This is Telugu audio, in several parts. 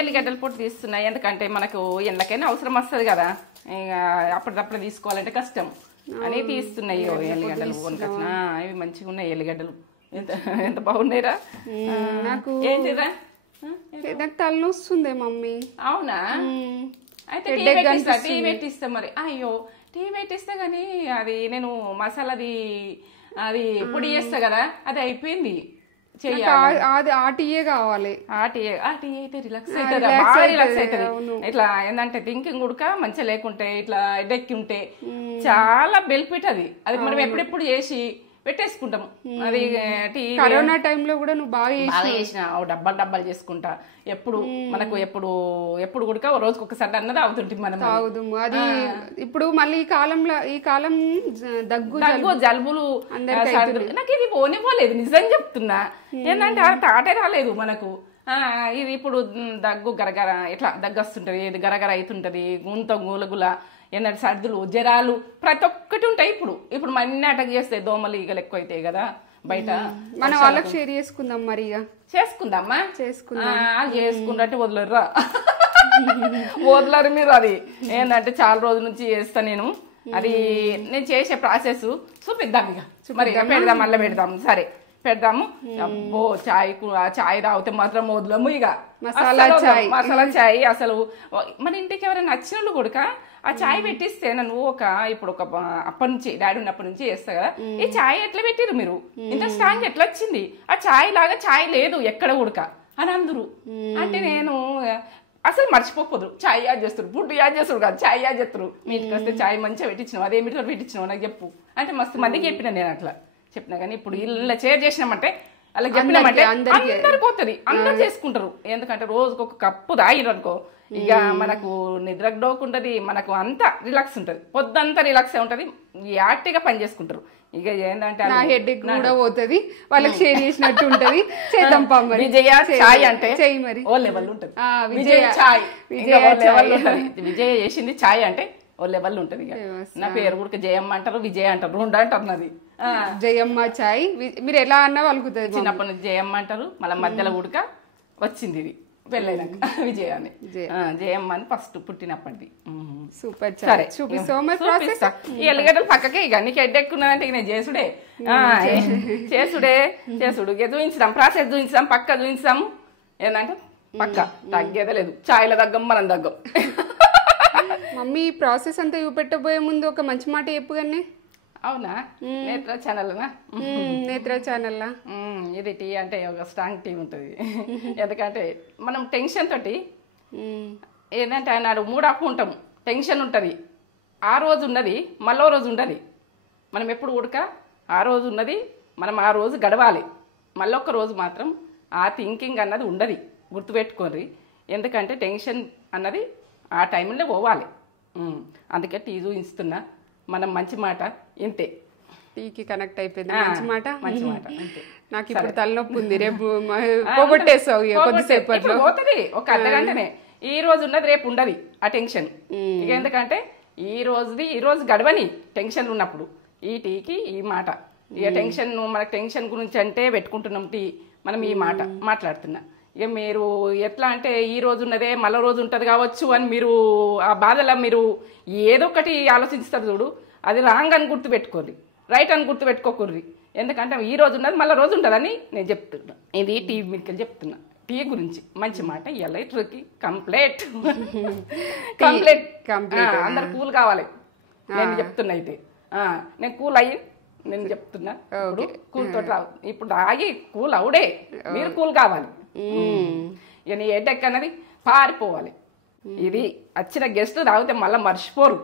ఎల్లిగడ్డల పొట్టు తీస్తున్నా, ఎందుకంటే మనకు ఎండ్లకైనా అవసరం వస్తుంది కదా, ఇక అప్పటిదప్పుడు తీసుకోవాలంటే కష్టం అని తీస్తున్నాయి. ఎల్లిగడ్డలు కొనుకొచ్చిన ఇవి మంచిగా ఉన్నాయి ఎల్లిగడ్డలు, ఎంత ఎంత బాగున్నాయిరా. నాకు ఏంటిరా నాకు తలనొస్తుంది మమ్మీ. అవునా, అయితే టీ పెట్టిస్తా మరి. అయ్యో టీ పెట్టిస్తా కానీ అది నేను మసాలాది అది పొడి చేస్తా కదా, అది అయిపోయింది. అది ఆ టీయే కావాలి. ఆ టీ అయితే రిలాక్స్ అవుతుంది, బాగా రిలాక్స్ అవుతుంది. ఇట్లా ఏంటంటే థింకింగ్ ఉడక మంచిగా లేకుంటే ఇట్లా ఎడ్డెక్కి ఉంటే చాలా బెనిఫిట్ అది. అది మనం ఎప్పుడెప్పుడు చేసి పెట్టేసుకుంటాం. అది టీ కరోనా టైంలో కూడా నువ్వు బాగా చేసిన డబ్బాలు చేసుకుంటా. ఎప్పుడు మనకు ఎప్పుడు కూడా రోజుకి ఒకసారి అన్నది అవుతుంటే మనం తాగుదాము. అది ఇప్పుడు మళ్ళీ ఈ కాలం దగ్గు జలుబులు నాకు ఇది పోనివ్వలేదు, నిజం చెప్తున్నా. ఏంటంటే తాటే రాలేదు మనకు. ఇది ఇప్పుడు దగ్గు గరగర ఇట్లా దగ్గు వస్తుంటది, ఇది గరగర అవుతుంటది, గుంత గులగుల ఏంటంటే సర్దులు జ్వరాలు ప్రతి ఒక్కటి ఉంటాయి. ఇప్పుడు మన్ని అటాక్ చేస్తాయి, దోమలు ఈగలు ఎక్కువ అవుతాయి కదా బయట. మనం వాళ్ళకి షేర్ చేసుకుందాం మరి. చేసుకుందామా, చేసుకుంటే వదలరురా వదలరు మీరు. అది ఏంటంటే చాలా రోజుల నుంచి చేస్తా నేను. అది నేను చేసే ప్రాసెస్ చూపిద్దాం ఇక, మరి పెడదాం మళ్ళీ పెడదాం. సరే పెడదాము. అబ్బో చాయ్ తాగితే మాత్రం వదలము ఇక. మసాలా చాయ్ అసలు మన ఇంటికి ఎవరైనా నచ్చిన వాళ్ళు కూడా ఆ చాయ్ పెట్టిస్తే నన్ను ఇప్పుడు అప్పటి నుంచి డాడీ ఉన్నప్పటి నుంచి చేస్తా కదా, ఈ చాయ్ ఎట్లా పెట్టిరు మీరు, ఇంత స్ట్రాంగ్ ఎట్లా వచ్చింది, ఆ చాయ్ లాగా చాయ్ లేదు ఎక్కడ ఉడక అని అందరు అంటే నేను అసలు మర్చిపోకపోదు. చాయ్ యాడ్ చేస్తారు, ఫుడ్ యాడ్ చేస్తారు కాదు, చాయ్ యాడ్ చేస్తారు. మీ ఇంటికి వస్తే చాయ్ మంచిగా పెట్టించినావు, అదే మీతో పెట్టించినావు నాకు చెప్పు అంటే మస్తు మందికి చెప్పిన నేను అట్లా చెప్పినా. కానీ ఇప్పుడు ఇలా షేర్ చేసినామంటే అలా చెప్పినామంటే అందరికి పోతుంది, అందరు చేసుకుంటారు. ఎందుకంటే రోజుకు ఒక కప్పు తాగిరు అనుకో ఇక మనకు నిద్రకు డోకుంటది, మనకు అంతా రిలాక్స్ ఉంటది, పొద్దంతా రిలాక్స్ ఉంటది, యాక్టివ్గా పని చేసుకుంటారు. ఇక ఏంటంటే హెడేక్ కూడా పోతుంది, వాళ్ళకి షేర్ చేసినట్టు ఉంటది. చేద్దాం విజయ చాయ్ అంటే ఓ లెవెల్ ఉంటది. విజయ చాయ్ విజయ చేసింది చాయ్ అంటే ఓ లెవెల్ ఉంటది. ఇక నా పేరు కూడా జయమ్మ అంటారు, విజయ అంటారు, రెండు అంటారు నాది. జయమ్మ చాయ్ మీరు ఎలా అన్నా వలుకుతుంది. చిన్నప్పటి నుంచి జయమ్మ అంటారు, మళ్ళీ మధ్యలో ఉడక వచ్చింది ఇది పెళ్ళైనాక విజయ అని. జయమ్మ అని ఫస్ట్ పుట్టినప్పటిది. సూపర్. సరే చూపిస్తా. ఈ ఎల్లిగడ్డలు పక్కకే ఇక నీకు ఎడ్డెక్కున్నదంటే ఇక నేను చేసుడే ఇక చూపించుదాం, ప్రాసెస్ చూపించుదాం, పక్క చూపించుదాము. ఏంటంటే పక్క తగ్గేదే లేదు, చాయ్ల తగ్గం మనం తగ్గం. మమ్మీ ప్రాసెస్ అంతా చూపెట్టబోయే ముందు ఒక మంచి మాట చెప్పు కానీ. అవునా, నేత్ర ఛానల్నా? నేత్ర ఛానల్లా ఇది టీ అంటే ఒక స్ట్రాంగ్ టీ ఉంటుంది. ఎందుకంటే మనం టెన్షన్ తోటి ఏంటంటే నాడు మూడాపు ఉంటాం, టెన్షన్ ఉంటుంది. ఆ రోజు ఉన్నది మళ్ళీ రోజు ఉండదు. మనం ఎప్పుడు ఉడక ఆ రోజు ఉన్నది మనం ఆ రోజు గడవాలి, మళ్ళొక్క రోజు మాత్రం ఆ థింకింగ్ అన్నది ఉండదు, గుర్తుపెట్టుకోండి. ఎందుకంటే టెన్షన్ అన్నది ఆ టైంలో పోవాలి. అందుకే టీ చూపిస్తున్నా. మనం మంచి మాట ఇంతే, టీకి కనెక్ట్ అయిపోయింది. మంచి మాట అంతే. నాకు ఇప్పుడు తలనొప్పి ఉంది, రేపు పోగొట్టేస్తావు కొద్దిసేపట్లో, పోతుంది ఒక అర్ధగంటనే. ఈ రోజు ఉన్నది రేపు ఉండదు ఆ టెన్షన్. ఇక ఎందుకంటే ఈ రోజు గడవని టెన్షన్ ఉన్నప్పుడు ఈ టీకి ఈ మాట. ఇక టెన్షన్ మనకు టెన్షన్ గురించి అంటే పెట్టుకుంటున్నాం టీ, మనం ఈ మాట మాట్లాడుతున్నా. ఇక మీరు ఎట్లా అంటే ఈ రోజు ఉన్నదే మళ్ళీ రోజు ఉంటుంది కావచ్చు అని మీరు ఆ బాధలో మీరు ఏదో ఒకటి ఆలోచిస్తారు చూడు, అది రాంగ్ అని గుర్తుపెట్టుకోర్రి, రైట్ అని గుర్తుపెట్టుకోకూర్రి. ఎందుకంటే ఈ రోజు ఉన్నది మళ్ళీ రోజు ఉంటుందని నేను చెప్తున్నా. ఇది టీ మీకు చెప్తున్నా, టీ గురించి మంచి మాట. ఎలక్ట్రిక్ కంప్లీట్ అందరు కూల్ కావాలి నేను చెప్తున్నా. అయితే నేను కూల్ అయ్యి నేను చెప్తున్నా, కూల్ తోటి రావు. ఇప్పుడు ఆగి కూల్ అవుడే, మీరు కూల్ కావాలి. ఇక నీ హెడేక్ అన్నది పారిపోవాలి. ఇది వచ్చిన గెస్ట్ తాగితే మళ్ళీ మర్చిపోరు,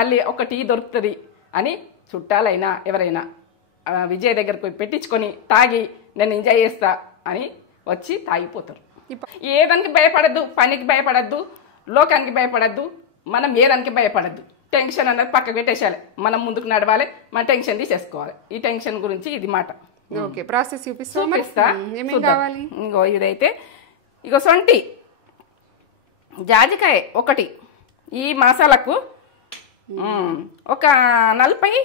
మళ్ళీ ఒక టీ దొరుకుతుంది అని చుట్టాలైనా ఎవరైనా విజయ్ దగ్గరకు పోయి పెట్టించుకొని తాగి నేను ఎంజాయ్ చేస్తా అని వచ్చి తాగిపోతారు. ఏదానికి భయపడద్దు, పనికి భయపడద్దు, లోకానికి భయపడద్దు, మనం ఏదానికి భయపడద్దు. టెన్షన్ అన్నది పక్కకు పెట్టేసేయాలి, మనం ముందుకు నడవాలి, మన టెన్షన్ తీసేసుకోవాలి. ఈ టెన్షన్ గురించి ఇది మాట. ఓకే, ప్రాసెస్ చూపిస్తా. ఇంకో ఇదైతే ఇగో సొంటి జాజికాయ ఒకటి, ఈ మసాలాకు ఒక 40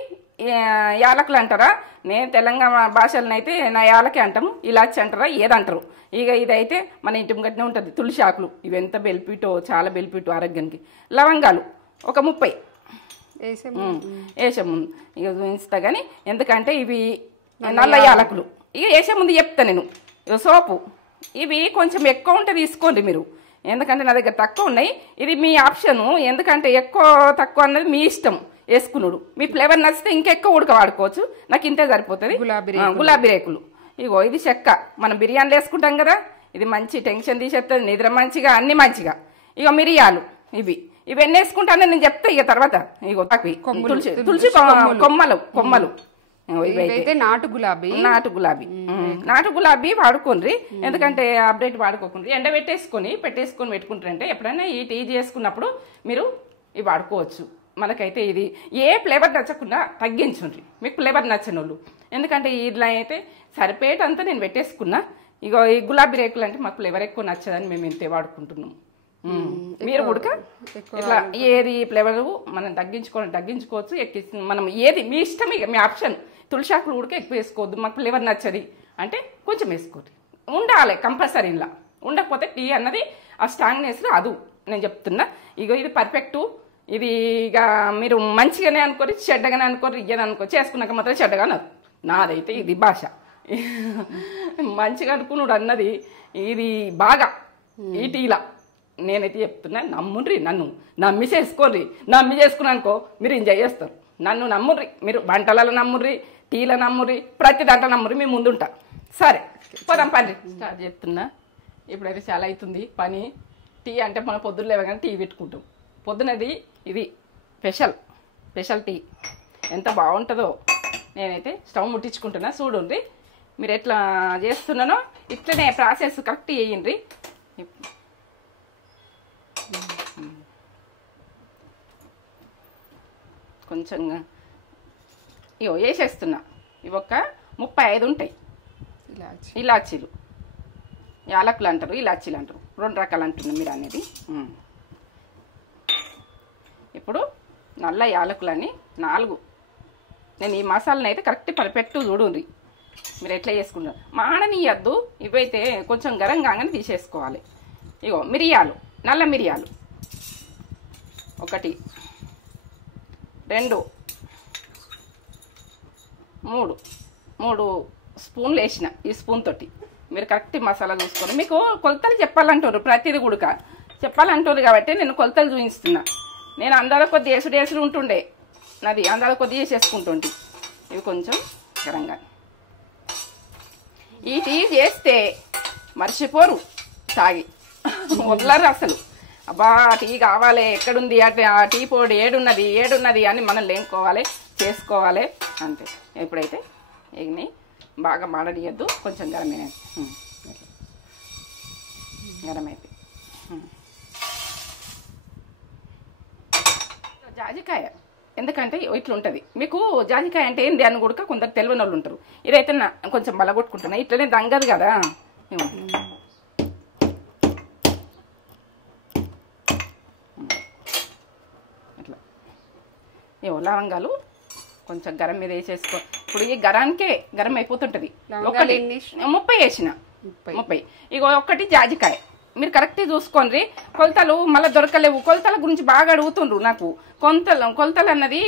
యాలకులు అంటారా, నేను తెలంగాణ భాషలనైతే నా యాలకి అంటాము, ఇలాచి అంటారా ఏదంటారు. ఇక ఇదైతే మన ఇంటి ముంగట్నే ఉంటుంది. తులసి ఆకులు ఇవి ఎంత బెనిఫిటో, చాలా బెనిఫిట్ ఆరోగ్యానికి. లవంగాలు ఒక 30 వేసే ముందు ఇక చూపిస్తా. కానీ ఎందుకంటే ఇవి నల్ల యాలకులు ఇక వేసే ముందు చెప్తా నేను. ఇక సోపు ఇవి కొంచెం ఎక్కువ ఉంటే తీసుకోండి మీరు, ఎందుకంటే నా దగ్గర తక్కువ ఉన్నాయి. ఇది మీ ఆప్షను, ఎందుకంటే ఎక్కువ తక్కువ అన్నది మీ ఇష్టం వేసుకున్నాడు. మీ ఫ్లేవర్ నచ్చితే ఇంకెక్కువ ఉడక వాడుకోవచ్చు. నాకు ఇంతే సరిపోతుంది. గులాబీ రేకులు ఇగో ఇది చెక్క, మనం బిర్యానీలు వేసుకుంటాం కదా, ఇది మంచి టెన్షన్ తీసేస్తుంది, నిద్ర మంచిగా, అన్ని మంచిగా. ఇక మిరియాలు ఇవన్నీ వేసుకుంటానని నేను చెప్తా. ఇక తర్వాత ఇగో తులసి కొమ్మలు ఇవైతే నాటు గులాబీ వాడుకోండి. ఎందుకంటే అప్డేట్ వాడుకోకుండా పెట్టేసుకొని పెట్టుకుంటారంటే ఎప్పుడైనా ఈ టీ చేసుకున్నప్పుడు మీరు ఇవి వాడుకోవచ్చు. మనకైతే ఇది ఏ ఫ్లేవర్ నచ్చకుండా తగ్గించుండ్రి, మీకు ఫ్లేవర్ నచ్చని వాళ్ళు. ఎందుకంటే ఇట్లా అయితే సరిపేటంతా నేను పెట్టేసుకున్నా. ఇగో ఈ గులాబీ రేకులు అంటే మాకు ఫ్లేవర్ ఎక్కువ నచ్చదని మేము ఇంతే వాడుకుంటున్నాం. మీరు కూడా ఇట్లా ఏది ఫ్లేవర్ మనం తగ్గించుకోవచ్చు, మనం ఏది మీ ఇష్టం, ఇక మీ ఆప్షన్. తులసి ఆకులు ఉడక ఎక్కువ వేసుకోవద్దు, మాకు ఫ్లేవర్ నచ్చది అంటే కొంచెం వేసుకోండి. ఉండాలి కంపల్సరీ, ఇలా ఉండకపోతే టీ అన్నది ఆ స్ట్రాంగ్నెస్ రాదు. నేను చెప్తున్నా. ఇగో ఇది పర్ఫెక్ట్. ఇది ఇక మీరు మంచిగానే అనుకోరు, చెడ్డగానే అనుకోరు, ఇయ్యని అనుకో, చేసుకున్నాక మాత్రం చెడ్డగా అన్నారు. నాదైతే ఇది భాష. మంచిగా అనుకున్నాడు అన్నది ఇది బాగా ఈ టీలా. నేనైతే చెప్తున్నా, నమ్ముండ్రి, నన్ను నమ్మి చేసుకున్నాను అనుకో మీరు ఎంజాయ్ చేస్తారు. నన్ను నమ్ముర్రి, మీరు వంటలలో నమ్ముర్రి, టీలో నమ్ముర్రి, ప్రతి దాంట్లో నమ్ముర్రి, మేము ముందుంటా. సరే పోదాం పని స్టార్ట్ చేస్తున్నా. ఇప్పుడైతే చాలా అవుతుంది పని. టీ అంటే మన పొద్దున్న లేవగానే టీ పెట్టుకుంటాం. పొద్దునది ఇది స్పెషల్ టీ ఎంత బాగుంటుందో. నేనైతే స్టవ్ ముట్టించుకుంటున్నా, చూడండి మీరు ఎట్లా చేస్తున్నానో ఇట్లనే ప్రాసెస్ కరెక్ట్ చేయండి. కొంచెం ఇవో వేసేస్తున్నా. ఇవి ఒక 35 ఉంటాయి ఇలాచీలు. యాలకులు అంటారు, ఇలాచీలు అంటారు, 2 రకాలు అంటున్నాం మీరు అనేది. ఇప్పుడు నల్ల యాలకులని 4. నేను ఈ మసాలాని అయితే కరెక్ట్ పర్ఫెక్ట్ చూడండి మీరు ఎట్లా చేసుకుంటారు. మాడనీయద్దు, ఇవైతే కొంచెం గరం కాగానే తీసేసుకోవాలి. ఇగో మిరియాలు, నల్ల మిరియాలు 1 2 3 స్పూన్లు వేసిన. ఈ స్పూన్ తోటి మీరు కరెక్ట్ మసాలా చూసుకోండి. మీకు కొలతలు చెప్పాలంటారు, ప్రతిదీ కూడా చెప్పాలంటారు కాబట్టి నేను కొలతలు చూపిస్తున్నా. నేను అందాల కొద్ది వేసుడు ఉంటుండే, నాది అందాల కొద్ది వేసేసుకుంటుంటే. ఇవి కొంచెం గరంగా. ఈ టీ చేస్తే మర్చిపోరు, తాగి వదలరు అసలు. అబ్బా టీ కావాలి, ఎక్కడుంది ఆ టీ పొడి, ఏడున్నది అని మనం లేనుకోవాలి, చేసుకోవాలి అంతే. ఎప్పుడైతే ఎగినాయి బాగా మాడనియద్దు, కొంచెం గరమైతే జాజికాయ. ఎందుకంటే ఇట్లా ఉంటుంది. మీకు జాజికాయ అంటే ఏంది అని కూడా కొందరు తెలియని వాళ్ళు ఉంటారు. ఇదైతే కొంచెం బలగొట్టుకుంటున్నా, ఇట్లనే దంగదు కదా. ఇట్లా లవంగాలు కొంచెం గరం మీద వేసేసుకో. ఇప్పుడు ఈ గరానికే గరం అయిపోతుంటది. 30 వేసిన 30. ఇగో 1 జాజికాయ. మీరు కరెక్ట్గా చూసుకోండి. కొలతలు మళ్ళీ దొరకలేవు. కొలతల గురించి బాగా అడుగుతుండ్రు నాకు. కొలతలు అన్నది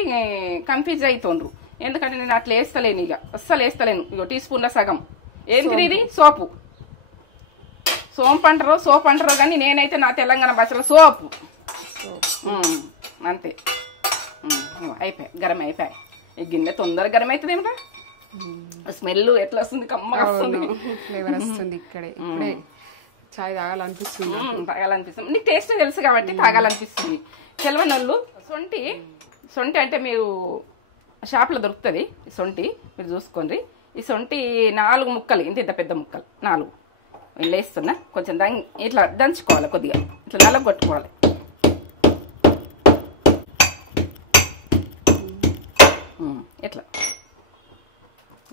కన్ఫ్యూజ్ అవుతుండ్రు. ఎందుకంటే నేను అట్లా వేస్తలేను, ఇక అస్సలు వేస్తలేను. ఇగో టీ స్పూన్ల సగం. ఏంటి ఇది? సోపు అంటారో కానీ నేనైతే నా తెలంగాణ భాషలో సోపు అంతే. అయిపోయాయి, గరం అయిపోయాయి. ఈ గిన్నె తొందరగా గరం అవుతుంది ఏమిటా. స్మెల్ ఎట్లా వస్తుంది, కమ్మగా వస్తుంది, ఫ్లేవర్ వస్తుంది. ఇక్కడే చాయ్ తాగాలనిపిస్తుంది. నీకు టేస్ట్ తెలుసు కాబట్టి తాగాలనిపిస్తుంది. తెలవనోళ్ళు సొంటి అంటే మీరు షాప్లో దొరుకుతుంది. సొంటి మీరు చూసుకోండి. ఈ సొంటి 4 ముక్కలు, ఇంత పెద్ద ముక్కలు 4 వేస్తున్నా. కొంచెం ఇట్లా దంచుకోవాలి, కొద్దిగా ఇట్లా నల్లగొట్టుకోవాలి.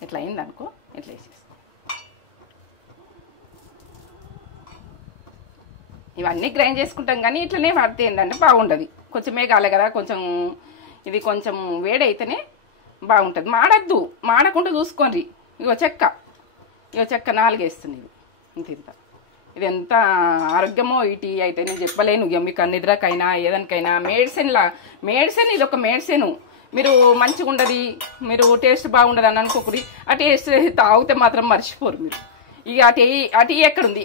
ఇట్లా అయిందనుకో, ఇట్లా వేసేసి ఇవన్నీ గ్రైండ్ చేసుకుంటాం. కానీ ఇట్లనే వాడితే ఏంటంటే బాగుండదు. కొంచెమే కాలే కదా, కొంచెం ఇది కొంచెం వేడైతేనే బాగుంటుంది. మాడద్దు, మాడకుండా చూసుకోండి. ఇగో చెక్క 4 వేస్తుంది. ఇంత ఇది ఎంత ఆరోగ్యమో ఈ టీ అయితే నేను చెప్పలేను. ఇక మీకు నిద్రకైనా ఏదానికైనా మెడిసిన్ ఇది ఒక మెడిసిన్. మీరు మంచిగా ఉండదు, మీరు టేస్ట్ బాగుండదు అని అనుకోకూరి. ఆ టేస్ట్ తాగితే మాత్రం మర్చిపోరు మీరు. ఇక ఆ టీ ఎక్కడుంది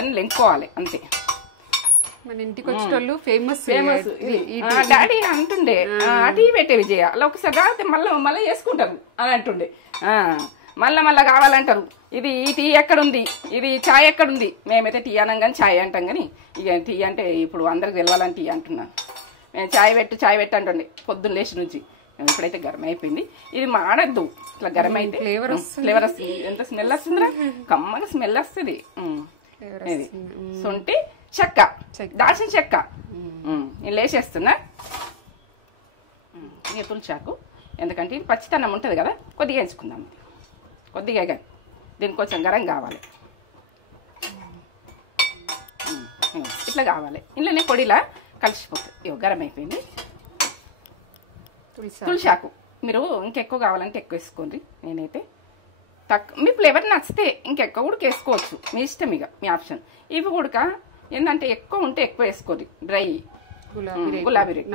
అని లెంకోవాలి అంతే. మన ఇంటికి వచ్చేటోళ్ళు ఫేమస్ డాడీ అంటుండే ఆ టీ పెట్టే విజయ అలా ఒకసారి తాగితే మళ్ళీ చేసుకుంటారు అని అంటుండే. మళ్ళా కావాలంటారు. ఇది ఈ టీ ఎక్కడుంది, ఇది ఛాయ్ ఎక్కడుంది. మేమైతే టీ అనం కానీ ఛాయ్ అంటాం కానీ ఇక టీ అంటే ఇప్పుడు అందరికి తెలవాలని టీ అంటున్నాను. మేము ఛాయ్ పెట్టు అంటుండే పొద్దున్న లేచి నుంచి. ఇప్పుడైతే గరం అయిపోయింది. ఇది మాడద్దు, ఇట్లా గరం అయితే ఫ్లేవర్ వస్తుంది. ఎంత స్మెల్ వస్తుందిరా, కమ్మగా స్మెల్ వస్తుంది. ఇది శొంఠి చెక్క, దాల్చిన చెక్క నేను లేచేస్తున్నా. ఇక తులసాకు ఎందుకంటే ఇది పచ్చితనం ఉంటుంది కదా, కొద్దిగా వేసుకుందాం. కొద్దిగా కానీ దీనికి కొంచెం గరం కావాలి, ఇట్లా కావాలి. ఇంట్లోనే పొడిలా కలిసిపోతుంది. ఇవి గరం అయిపోయింది. తులసాకు మీరు ఇంకెక్కువ కావాలంటే ఎక్కువ వేసుకోండి. నేనైతే మీ ఫ్లేవర్ నచ్చితే ఇంకెక్కువ కూడా వేసుకోవచ్చు, మీ ఇష్టం, ఇక మీ ఆప్షన్. ఇవి కూడా ఏంటంటే ఎక్కువ ఉంటే ఎక్కువ వేసుకోండి. డ్రై గులాబీ రేట్,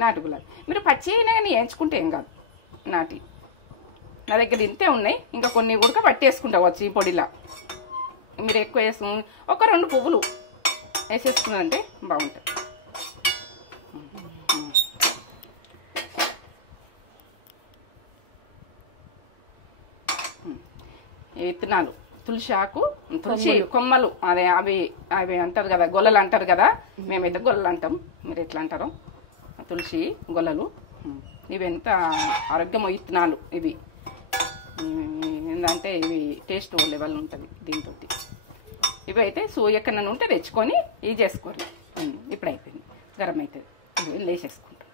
నాటు గులాబీ. మీరు పచ్చి అయినా కానీ వేయించుకుంటే ఏం కాదు. నాటి నా దగ్గర ఇంతే ఉన్నాయి, ఇంకా కొన్ని ఉడక పట్టేసుకుంటావచ్చు ఈ పొడిలా. మీరు ఎక్కువ వేసుకుని ఒక 2 పువ్వులు వేసేసుకున్నారంటే బాగుంటుంది. విత్తనాలు, తులసి కొమ్మలు, అదే అవి అంటారు కదా, గొల్లలు అంటారు కదా. మేమైతే గొల్లలు అంటాం, మీరు ఎట్లా అంటారో. తులసి గొల్లలు ఇవి ఎంత ఆరోగ్యమో విత్తనాలు. ఇవి ఏంటంటే ఇవి టేస్ట్ లెవెల్ ఉంటుంది దీంతో. ఇవి అయితే ఎక్కడన్నా ఉంటే తెచ్చుకొని ఇవి చేసుకోరు. ఇప్పుడు అయిపోయింది, గరం అవుతుంది. ఇవి లేచేసుకుంటాం.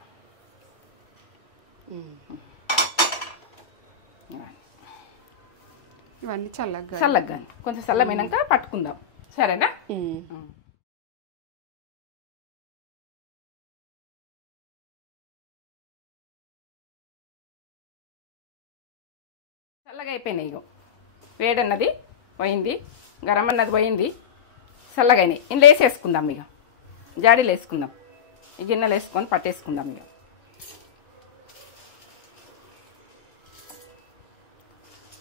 ఇవన్నీ చల్లగా కొంచెం చల్లమైనాక పట్టుకుందాం, సరేనా? చల్లగా అయిపోయినాయి. ఇగో వేడన్నది పోయింది, గరం అన్నది పోయింది, చల్లగా అయినాయి. ఇందులో వేసేసుకుందాం. ఇక జాడీలు వేసుకుందాం, ఈ గిన్నెలు వేసుకొని పట్టేసుకుందాం. ఇక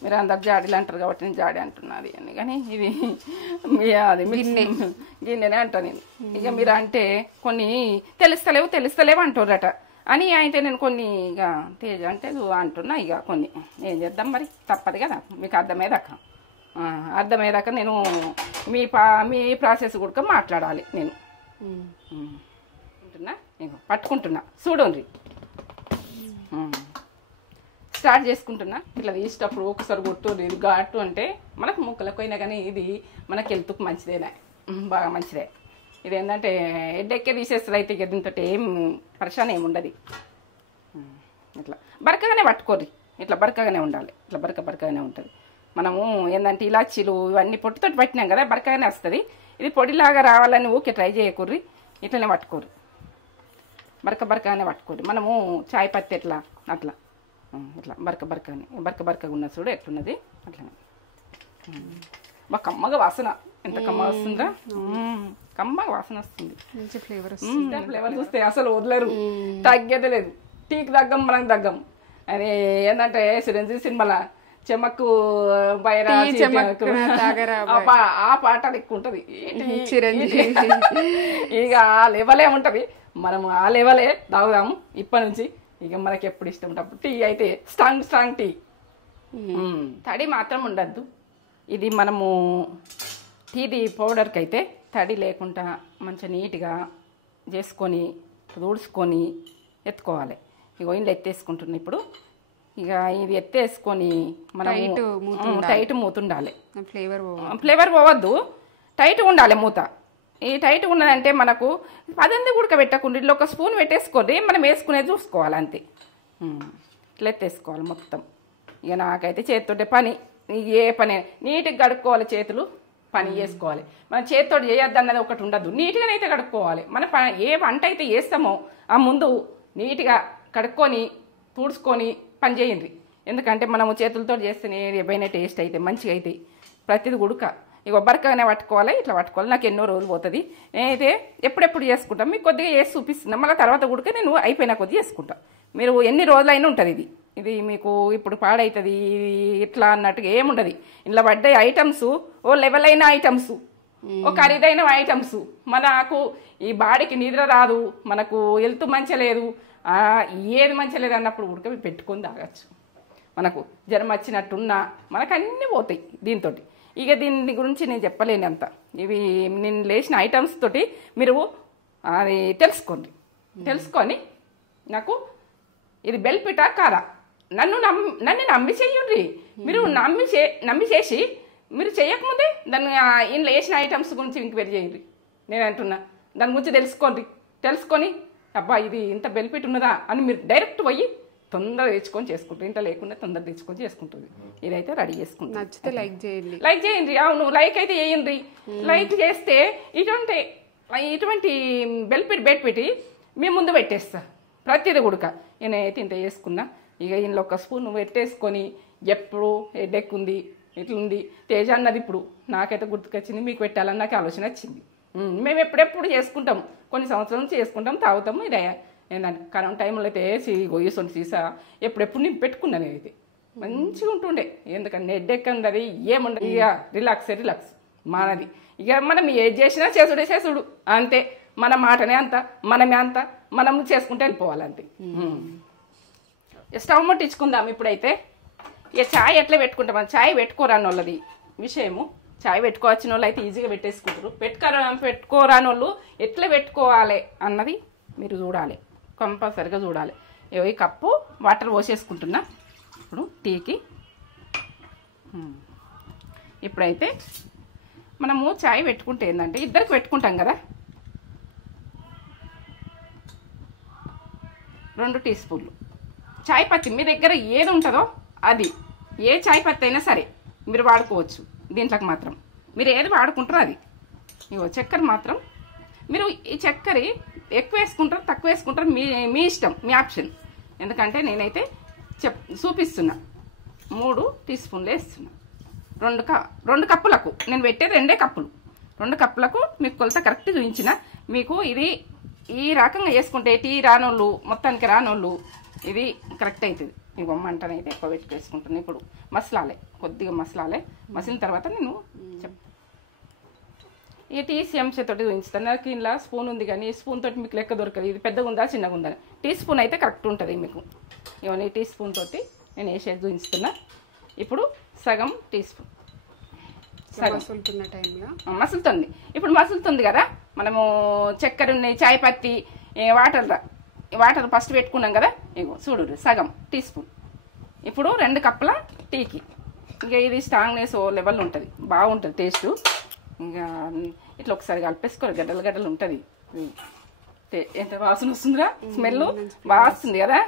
మీరు అందరు జాడీలు అంటారు కాబట్టి నేను జాడీ అంటున్నది అని, కానీ ఇది అది గిన్నెనే అంటాను నేను. ఇక మీరు అంటే కొన్ని తెలుస్తలేవు అంటారట అని అయితే నేను కొన్ని ఇక తేజ అంటే అంటున్నా. ఇక కొన్ని ఏం చేద్దాం మరి, తప్పదు కదా. మీకు అర్థమయ్యేదాకా నేను మీ ప్రాసెస్ కూడా మాట్లాడాలి నేను. అంటున్నా, ఇగో పట్టుకుంటున్నా, చూడండి. స్టార్ట్ చేసుకుంటున్నా. ఇట్లా తీసేటప్పుడు ఒకసారి కొట్టు, ఇది ఘాటు అంటే మనకు ముక్కలకు పోయినా కానీ ఇది మనకి హెల్త్కు మంచిదేనా, బాగా మంచిదే. ఇది ఏంటంటే ఎడ్డెక్కే తీసేస్తుంది. అయితే ఇక దీంతో ఏం పరిశాన ఏమి ఉండదు. ఇట్లా బరకగానే పట్టుకోర్రి, ఇట్లా బరకగానే ఉండాలి. ఇట్లా బరకగానే ఉంటుంది. మనము ఏంటంటే ఇలాచీలు ఇవన్నీ పొట్టుతోటి పట్టినాం కదా, బరకగానే వస్తుంది. ఇది పొడిలాగా రావాలని ఊకే ట్రై చేయకూర్రి, ఇట్లనే పట్టుకోరు. బరకగానే పట్టుకోరు. మనము చాయ్ పత్తి ఎట్లా అట్లా ఇట్లా బరకగా ఉన్న చూడు ఎట్లున్నది అట్లనే. బాగా కమ్మగా వాసన, ఎంత కమ్మగా వస్తుందా, కమ్మగా వాసన వస్తుంది. మంచి ఫ్లేవర్ చూస్తే అసలు వదలరు, తగ్గేదే లేదు. టీకి తగ్గం, మనకు తగ్గం. అదే ఏంటంటే చిరంజీవి సినిమాలో చెమక్కు బైరా ఆ పాటలు ఎక్కువ ఉంటుంది. ఇక ఆ లెవెలే ఉంటుంది. మనం ఆ లెవెలే తాగుదాము ఇప్పటి నుంచి. ఇక మనకి ఎప్పుడు ఇష్టం ఉన్నప్పుడు. టీ అయితే స్ట్రాంగ్ టీ, తడి మాత్రం ఉండద్దు. ఇది మనము టీది పౌడర్కి అయితే తడి లేకుండా మంచిగా నీట్గా చేసుకొని తుడుచుకొని ఎత్తుకోవాలి. ఇక ఇంట్లో ఎత్తేసుకుంటున్నా ఇప్పుడు. ఇక ఇది ఎత్తేసుకొని మనం టైట్ మూతుండాలి. ఫ్లేవర్ పోవద్దు, టైట్గా ఉండాలి మూత. ఈ టైట్గా ఉన్నదంటే మనకు అదంతా ఉడకబెట్టకుండా ఇట్లా ఒక స్పూన్ పెట్టేసుకోండి, మనం వేసుకునేది చూసుకోవాలి అంతే. ఇట్లా ఎత్తేసుకోవాలి మొత్తం. ఇక నాకైతే చేతితోటే పని, ఏ పని నీట్గా కడుక్కోవాలి. చేతులు పని చేసుకోవాలి. మనం చేతితో చేయొద్దు అన్నది ఒకటి ఉండదు. నీట్గానే అయితే కడుక్కోవాలి. మన ఏ వంట అయితే చేస్తామో ఆ ముందు నీట్గా కడుక్కొని తుడుచుకొని పని చేయండి. ఎందుకంటే మనము చేతులతో చేస్తేనే ఏవైనా టేస్ట్ అయితే మంచిగా అవుతాయి. ప్రతిది ఉడక ఇక బరకగానే పట్టుకోవాలి, ఇట్లా పట్టుకోవాలి. నాకు ఎన్నో రోజులు పోతుంది. నేనైతే ఎప్పుడెప్పుడు చేసుకుంటాం, మీకు కొద్దిగా చేసి చూపిస్తున్నాం. మళ్ళీ తర్వాత ఉడక నేను అయిపోయినా కొద్దిగా చేసుకుంటా. మీరు ఎన్ని రోజులైనా ఉంటుంది ఇది. ఇది మీకు ఇప్పుడు పాడవుతుంది ఇట్లా అన్నట్టుగా ఏముండదు. ఇంట్లో పడ్డ ఐటమ్స్ ఓ లెవెల్ అయిన ఐటమ్స్, ఓ ఖరీదైన ఐటమ్స్. మనకు ఈ బాడీకి నిద్ర రాదు, మనకు హెల్త్ మంచిగా లేదు, ఏది మంచిగా లేదు అన్నప్పుడు ఉడక పెట్టుకొని తాగచ్చు. మనకు జ్వరం వచ్చినట్టున్నా మనకు అన్నీ పోతాయి దీంతో. ఇక దీని గురించి నేను చెప్పలేను అంత. ఇవి నేను లేచిన ఐటమ్స్ తోటి మీరు అది తెలుసుకొని నాకు ఇది బెల్పిటా కాదా నన్ను నమ్మి చెయ్యండి. మీరు నమ్మి చేసి మీరు చేయకముందే దాన్ని ఇంట్లో వేసిన ఐటమ్స్ గురించి ఎంక్వైరీ చేయండి. నేను అంటున్నా దాని గురించి తెలుసుకొని అబ్బా ఇది ఇంత బెనిఫిట్ ఉన్నదా అని మీరు డైరెక్ట్ పోయి తొందరగా తెచ్చుకొని చేసుకుంటారు. ఇంట్లో లేకుండా తొందరగా తెచ్చుకొని చేసుకుంటుంది. ఇదైతే రెడీ చేసుకుంటారు. నచ్చితే లైక్ చేయండి. అవును, లైక్ అయితే చేయండి. లైక్ చేస్తే ఇటువంటి బెనిఫిట్ మేము ముందు పెట్టేస్తా. ప్రతిది ఉడక నేనైతే ఇంత చేసుకున్నా. ఇక ఇంట్లో ఒక స్పూన్ పెట్టేసుకొని ఎప్పుడు హెడేక్ ఉంది ఇట్లుంది తేజ అన్నది ఇప్పుడు నాకైతే గుర్తుకొచ్చింది, మీకు పెట్టాలని నాకు ఆలోచన వచ్చింది. మేము ఎప్పుడెప్పుడు చేసుకుంటాం, కొన్ని సంవత్సరాల నుంచి చేసుకుంటాం, తాగుతాము. ఇదే ఏంటంటే కరోనా టైంలో అయితే గొయ్యేసొని సీసా ఎప్పుడెప్పుడు నేను పెట్టుకున్నాను. నేనైతే మంచిగా ఉంటుండే. ఎందుకంటే హెడేక్ అన్నది ఏముండదు. ఇక రిలాక్స్ మానది. ఇక మనం ఏది చేసినా చేసుడు అంతే. మన మాటనే అంత, మనమే అంత, మనం చేసుకుంటే వెళ్ళిపోవాలంతే. స్టవ్ ముట్టించుకుందాం ఇప్పుడైతే. ఇక ఛాయ్ ఎట్లా పెట్టుకుంటాం, ఛాయ్ పెట్టుకోరాని వాళ్ళది విషయము. ఛాయ్ పెట్టుకోవచ్చిన వాళ్ళు అయితే ఈజీగా పెట్టేసుకుంటారు. పెట్టుకోరాని వాళ్ళు ఎట్లా పెట్టుకోవాలి అన్నది మీరు చూడాలి, కంపల్సరిగా చూడాలి. ఈ కప్పు వాటర్ పోసేసుకుంటున్నా ఇప్పుడు టీకి. ఇప్పుడైతే మనము ఛాయ్ పెట్టుకుంటే ఏంటంటే ఇద్దరికి పెట్టుకుంటాం కదా, 2 టీ స్పూన్లు చాయ్ పత్తి. మీ దగ్గర ఏది ఉంటుందో అది, ఏ చాయ్ పత్తి అయినా సరే మీరు వాడుకోవచ్చు. దీంట్లోకి మాత్రం మీరు ఏది వాడుకుంటారో అది. ఇగో చక్కెర మాత్రం మీరు ఈ చక్కెర ఎక్కువ వేసుకుంటారు తక్కువ వేసుకుంటారు మీ ఇష్టం, మీ ఆప్షన్. ఎందుకంటే నేనైతే చూపిస్తున్నా 3 టీ స్పూన్లు వేస్తున్నా. 2 కప్పులకు నేను పెట్టేది 2 కప్పులు. 2 కప్పులకు మీకు కొలత కరెక్ట్ చూపించిన. మీకు ఇది ఈ రకంగా వేసుకుంటే టీ రానోళ్ళు, మొత్తానికి రానోళ్ళు ఇది కరెక్ట్ అవుతుంది. ఇక మంటనైతే ఎక్కువ వేసుకుంటున్నాను. ఇప్పుడు మసలాలే, కొద్దిగా మసిలిన తర్వాత నేను ఈ టీ చెంచాతోటి ఉంచుతాను. నాకు ఇలా స్పూన్ ఉంది కానీ ఈ స్పూన్ తోటి మీకు లెక్క దొరకదు. ఇది పెద్దగా ఉందా చిన్నగా ఉందా. టీ స్పూన్ అయితే కరెక్ట్ ఉంటుంది మీకు. ఇవన్నీ టీ స్పూన్ తోటి నేను వేసేది చూపిస్తున్నా. ఇప్పుడు సగం టీ స్పూన్ మసులుతుంది. ఇప్పుడు మసులుతుంది కదా, మనము చక్కెర ఉన్నాయి, చాయ్ పత్తి, వాటర్ ఫస్ట్ పెట్టుకున్నాం కదా. ఇగో చూడు సగం టీ స్పూన్. ఇప్పుడు 2 కప్పుల టీకి. ఇంకా ఇది స్ట్రాంగ్నెస్ ఓ లెవెల్ ఉంటుంది, బాగుంటుంది టేస్ట్. ఇంకా ఇట్లా ఒకసారి కలిపేసుకోరు, గడ్డలు ఉంటుంది. ఎంత వాసన వస్తుందిరా, స్మెల్ బాగా వస్తుంది కదా,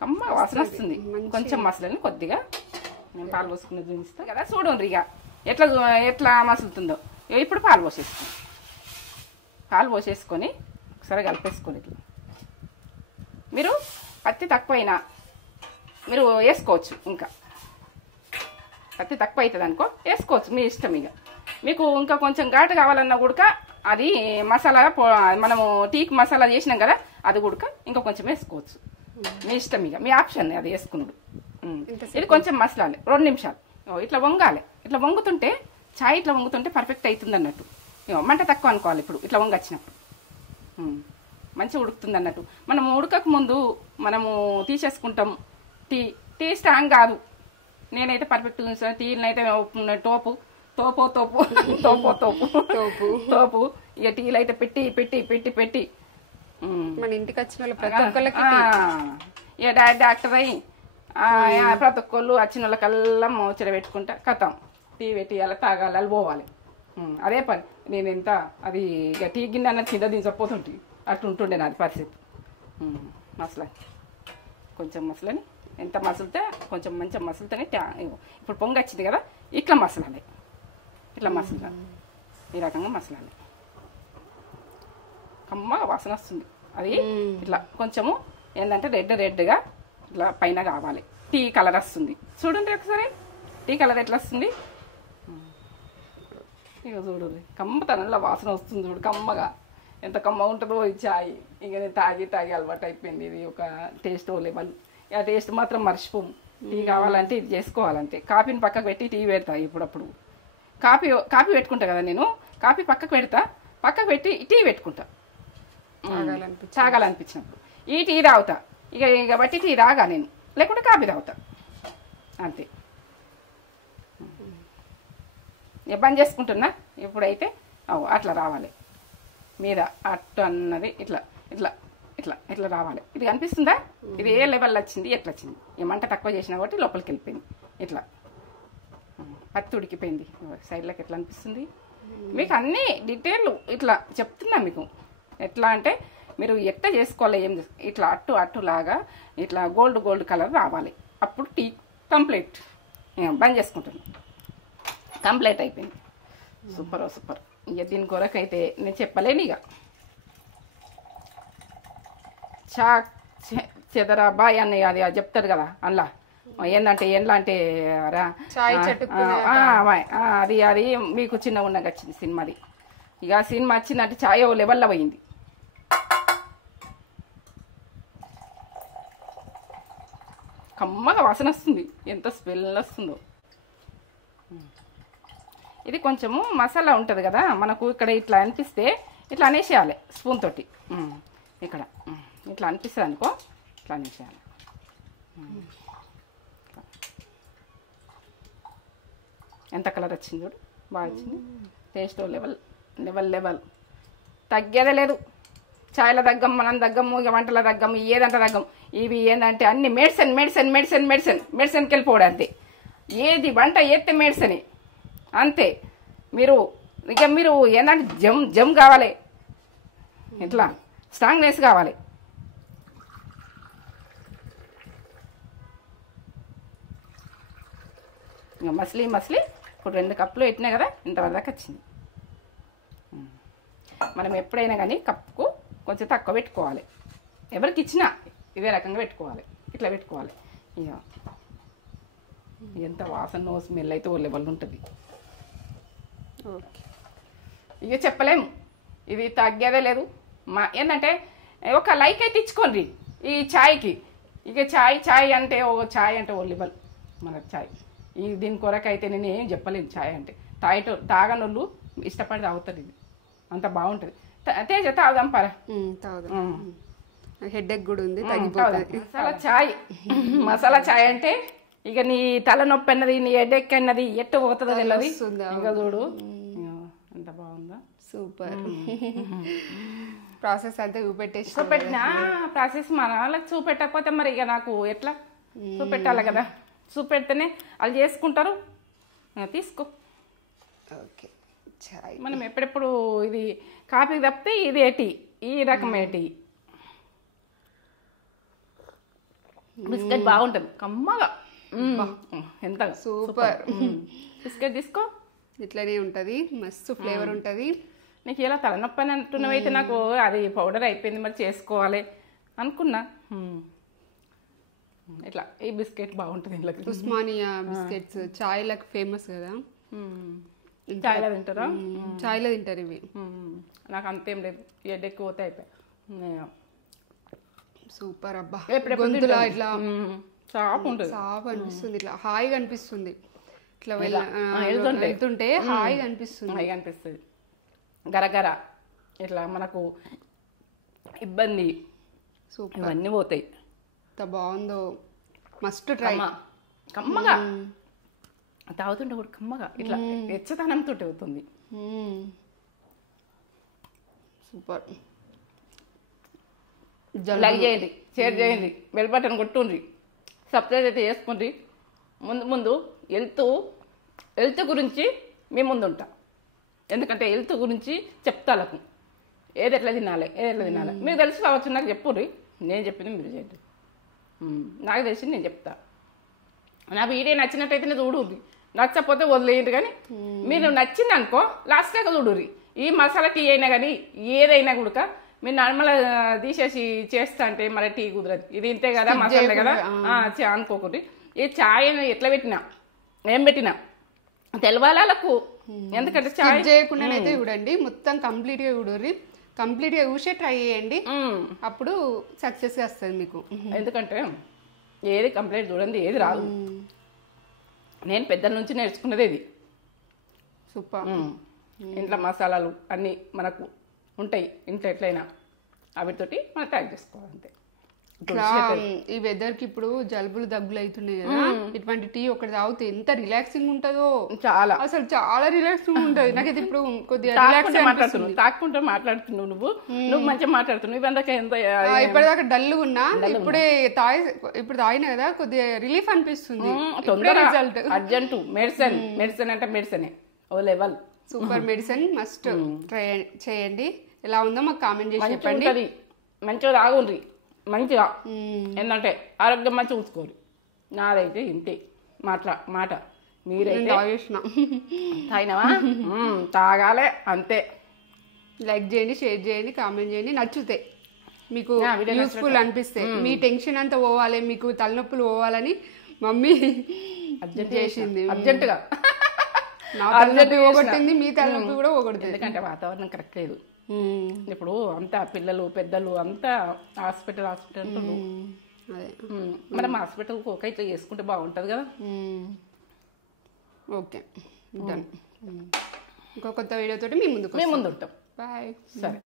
కమ్మ వాసన వస్తుంది. కొంచెం మసలని కొద్దిగా నేను పాలు పోసుకుని చూపిస్తాను కదా. చూడండి ఇక ఎట్లా మసులుతుందో. ఇప్పుడు పాలు పోసేసుకొని ఒకసారి కలిపేసుకొని ఇట్లా. మీరు పత్తి తక్కువైనా మీరు వేసుకోవచ్చు. ఇంకా పత్తి తక్కువ అవుతుంది అనుకో వేసుకోవచ్చు, మీ ఇష్టం. ఇక మీకు ఇంకా కొంచెం ఘాటు కావాలన్నా కూడా అది మసాలా మనము టీకి మసాలా చేసినాం కదా, అది కూడా ఇంకా కొంచెం వేసుకోవచ్చు, మీ ఇష్టం. ఇక మీ ఆప్షన్ అది వేసుకున్నాడు. ఇది కొంచెం మసలాలి 2 నిమిషాలు. ఇట్లా వంగాలి. ఇట్లా వంగుతుంటే ఛాయ్ ఇట్లా వంగుతుంటే పర్ఫెక్ట్ అవుతుంది అన్నట్టు. మంట తక్కువ అనుకోవాలి. ఇప్పుడు ఇట్లా వంగ వచ్చినప్పుడు మంచిగా ఉడుకుతుంది అన్నట్టు. మనం ఉడకక ముందు మనము తీసేసుకుంటాం. టీ స్ట్రాంగ్ కాదు. నేనైతే పర్ఫెక్ట్ చూసాను. టీని అయితే తోపు ఇక టీలు అయితే పెట్టి మన ఇంటికి వచ్చిన ప్రతి ఒక్కళ్ళకి ఇక డాక్టర్ అయ్యి ప్రతి ఒక్కళ్ళు వచ్చిన వాళ్ళకల్లా మోచర పెట్టుకుంటా కథం టీ పెట్టి అలా తాగాలి, అలా పోవాలి. అదే పని. నేను ఎంత అది ఇక టీ గిన్నె అన్నది కింద దించకపోతుంటే అట్లా ఉంటుండే నాది పరిస్థితి. కొంచెం మసలని ఎంత మసలితే కొంచెం మంచిగా మసలితేనే ఇప్పుడు పొంగ వచ్చింది కదా, ఇట్లా మసలాలి. ఈ రకంగా మసలాలి. కమ్మ వాసన వస్తుంది. అది ఇట్లా కొంచెము ఏంటంటే రెడ్గా ఇట్లా పైన కావాలి. టీ కలర్ వస్తుంది చూడండి ఒకసారి. టీ కలర్ ఎట్లా వస్తుంది ఇక చూడండి. కమ్మతనంలో వాసన వస్తుంది చూడు కమ్మగా. ఎంత కమ్మ ఉంటుందో ఈ చాయ్. ఇక నేను తాగి అలవాటు అయిపోయింది. ఇది ఒక టేస్ట్ లెవెల్. ఆ టేస్ట్ మాత్రం మర్చిపోము. టీ కావాలంటే ఇది చేసుకోవాలంటే. కాఫీని పక్కకు పెట్టి టీ పెడతా. ఇప్పుడప్పుడు కాఫీ పెట్టుకుంటా కదా నేను. కాఫీ పక్కకు పెట్టి టీ పెట్టుకుంటా తాగాలనిపించినప్పుడు. ఈ టీ తాగుతా. ఇక బట్టి టీ తాగా నేను, లేకుంటే కాఫీ తాగుతా అంతే. ఇక బంద్ చేసుకుంటున్నా ఇప్పుడైతే. అట్లా రావాలి మీద అట్టు అన్నది ఇట్లా ఇట్లా ఇట్లా ఇట్లా రావాలి. ఇది కనిపిస్తుందా? ఇది ఏ లెవెల్ వచ్చింది, ఎట్లా వచ్చింది? ఈ మంట తక్కువ చేసినా కాబట్టి లోపలికి వెళ్ళిపోయింది. ఇట్లా పత్తి ఉడికిపోయింది. సైడ్లోకి ఎట్లా అనిపిస్తుంది మీకు అన్నీ డీటెయిల్ ఇట్లా చెప్తున్నా మీకు. ఎట్లా అంటే మీరు ఎట్లా చేసుకోవాలి, ఏం ఇట్లా అట్టులాగా ఇట్లా గోల్డ్ కలర్ రావాలి. అప్పుడు టీ కంప్లీట్. బంద్ చేసుకుంటున్నాను. కంప్లీట్ అయిపోయింది. సూపర్. ఇక దీని కొరకైతే నేను చెప్పలేను. ఇక చెదరా బాయ్ అని అది చెప్తారు కదా అందులో. ఏంటంటే అది మీకు చిన్న ఉన్నగా వచ్చింది సినిమాది. ఇక ఆ సినిమా వచ్చిందంటే ఛాయ్ ఓ లెవెల్లో పోయింది. కమ్మగా వాసన వస్తుంది. ఎంత స్మెల్ వస్తుందో. ఇది కొంచెము మసాలా ఉంటుంది కదా మనకు. ఇక్కడ ఇట్లా అనిపిస్తే ఇట్లా అనేసేయాలి స్పూన్ తోటి. ఇక్కడ ఇట్లా అనిపిస్తుంది అనుకో, ఇట్లా అనేసేయాలి. ఎంత కలర్ వచ్చింది చూడు, బాగా వచ్చింది. టేస్ట్ లెవెల్ తగ్గేదే లేదు. చాయ్ల దగ్గం, మనం దగ్గము, ఇక వంటల దగ్గము, ఏదంటే దగ్గం. ఇవి ఏంటంటే అన్ని మెడిసిన్కి వెళ్ళిపోవడం అంతే. ఏది వంట ఏస్తే మెడిసిన్ అంతే. మీరు ఏంటంటే జమ్ కావాలి, ఇట్లా స్ట్రాంగ్నెస్ కావాలి. ఇక మసిలి ఇప్పుడు 2 కప్పులు పెట్టినా కదా, ఇంతవరకు వచ్చింది. మనం ఎప్పుడైనా కానీ కప్పుకు కొంచెం తక్కువ పెట్టుకోవాలి. ఎవరికి ఇచ్చినా ఇదే రకంగా పెట్టుకోవాలి. ఇట్లా పెట్టుకోవాలి. ఇక ఎంత వాసన స్మెల్ అయితే ఓ లెవెల్ ఉంటుంది. ఓకే. ఇక చెప్పలేము. ఇది తగ్గేదే లేదు. ఏంటంటే ఒక లైక్ అయితే ఇచ్చుకోండి ఈ ఛాయ్కి. ఇక ఛాయ్ అంటే ఓ లెవెల్ మన ఛాయ్. దీని కొరకైతే నేను ఏం చెప్పలేను. ఛాయ్ అంటే తాగనోళ్ళు ఇష్టపడి తాగుతారు. ఇది అంత బాగుంటుంది. తేజ తాగుదాం పరా. హెడేక్ కూడా ఉంది, తగ్గిపోతుంది. మసాలా ఛాయ్ అంటే ఇక నీ తలనొప్పి అన్నది, నీ హెడేక్ అన్నది ఎట్టు పోతుందో తెలియదు. ఇంకా చూడు ఎంత బాగుందా. సూపర్. ప్రాసెస్ అంతా చూపెట్టినా ప్రాసెస్ మన వాళ్ళకి చూపెట్టకపోతే మరి ఇక నాకు ఎట్లా చూపెట్టాలి కదా. చూపెడితేనే వాళ్ళు చేసుకుంటారు. తీసుకో. ఓకే. చాయ్ మనం ఎప్పుడెప్పుడు ఇది కాఫీ తప్పితే ఇది టీ, ఈ రకమే టీ. బిస్కెట్ బాగుంటుంది కమ్మగా. ఎంత సూపర్. బిస్కెట్ తీసుకో. ఇట్లనే ఉంటుంది, మస్తు ఫ్లేవర్ ఉంటుంది. నీకు ఇలా తలనొప్పి అని అంటున్నవైతే నాకు అది పౌడర్ అయిపోయింది, మరి చేసుకోవాలి అనుకున్నా. ఇట్లా ఈ బిస్కెట్ బాగుంటుంది. ఇంట్లో ఉస్మానియా బిస్కెట్స్ చాయ్లకు ఫేమస్ కదా. చాయ్లో తింటారా? చాయ్లో తింటారు ఇవి. నాకు అంతేం లేదు. హెడేక్ పోతే అయిపోయా. సూపర్. అబ్బా గొంతులా ఇట్లా సాఫ్ ఉంటుంది, సాఫ్ అనిపిస్తుంది, ఇట్లా హాయిగా అనిపిస్తుంది. ఇట్లా వెళ్తుంటే హాయిగా అనిపిస్తుంది. గరగర ఇట్లా మనకు ఇబ్బంది సూపర్ ఇవన్నీ పోతాయి. ఎంత బాగుందో, మస్ట్ ట్రై. కమ్మగా తాగుతుంటే కూడా కమ్మగా ఇట్లా వెచ్చదనంతో అవుతుంది. సూపర్. లైక్ చేయండి, షేర్ చేయండి, బెల్ బటన్ కొట్టుండ్రి, సబ్స్క్రైబ్ అయితే చేసుకోండి. ముందు హెల్త్ గురించి మీ ముందు ఉంటా. ఎందుకంటే హెల్త్ గురించి చెప్తాలకు ఏది ఎట్లా తినాలి మీకు తెలిసి కావచ్చు. నాకు చెప్పుర్రి, నేను చెప్పింది మీరు చేయండి. నాకు తెలిసి నేను చెప్తా. నా వీడియో నచ్చినట్టయితేనే చూడుర్రి, నచ్చకపోతే వదిలేయండి. కానీ మీరు నచ్చింది అనుకో లాస్ట్ దాకా చూడుర్రి. ఈ మసాలా టీ అయినా కానీ ఏదైనా కూడా మీరు నార్మల్ తీసేసి చేస్తా అంటే మరి టీ కుదరదు. ఇది ఇంతే కదా మసాలా కదా అనుకోకూడదు. ఈ చాయ్ ఎట్లా పెట్టినా ఏం పెట్టినా తెలవాలకు, ఎందుకంటే చాయ్ చేయకుండా అయితే చూడండి, మొత్తం కంప్లీట్ గా చూడరి, కంప్లీట్ గా చూసే ట్రై చేయండి, అప్పుడు సక్సెస్ వస్తుంది మీకు. ఎందుకంటే ఏది కంప్లీట్ చూడండి ఏది రాదు. నేను పెద్దల నుంచి నేర్చుకున్నది ఇది. సూపర్. ఇంట్లో మసాలాలు అన్నీ మనకు ఉంటాయి ఇంట్లో, ఎట్లయినా వాటితోటి మనం తయారు చేసుకోవాలి అంతే. ఈ వెదర్ కి ఇప్పుడు జలుబులు దగ్గులు అవుతున్నాయి కదా, ఇటువంటి టీ ఒకటి తాగితే ఎంత రిలాక్సింగ్ ఉంటుందో, చాలా అసలు చాలా రిలాక్సింగ్ ఉంటుంది. నాకైతే ఇప్పుడు కొద్దిగా తాక్కుంటూ మాట్లాడుతున్నావు, నువ్వు మంచిగా మాట్లాడుతున్నావు. ఇవంతా ఎంత ఇప్పటిదాకా డల్గా ఉన్నా, ఇప్పుడు తాగినా కదా కొద్దిగా రిలీఫ్ అనిపిస్తుంది. Result urgent. మెడిసిన్ అంటే మెడిసిన్ ఓ level. Super medicine, must try చేయండి. ఎలా ఉందో మాకు కామెంట్ చేసి చెప్పండి. మంచిగా తాగుండ్రి, మంచిగా ఏంటంటే ఆరోగ్యం మంచిగా ఉంచుకోరు. నాదైతే ఇంతే మాట. మీరైతే తాగినావా తాగాలే అంతే. లైక్ చేయండి, షేర్ చేయండి, కామెంట్ చేయండి. నచ్చితే మీకు యూస్ఫుల్ అనిపిస్తే, మీ టెన్షన్ అంతా పోవాలి, మీకు తలనొప్పులు పోవాలని మమ్మీ అర్జెంట్ చేసింది. అర్జెంటుగా నా తలనొప్పి పోగొట్టింది, మీ తలనొప్పి కూడా పోగొడుతుంది. ఎందుకంటే వాతావరణం కరెక్ట్ లేదు ఇప్పుడు. అంతా పిల్లలు పెద్దలు అంతా హాస్పిటల్ మనం హాస్పిటల్ ఒకైతే చేసుకుంటే బాగుంటుంది కదా. Okay, done. ఇంకో కొత్త వీడియోతోటి మీ ముందు ఉంటాం. బాయ్. సరే.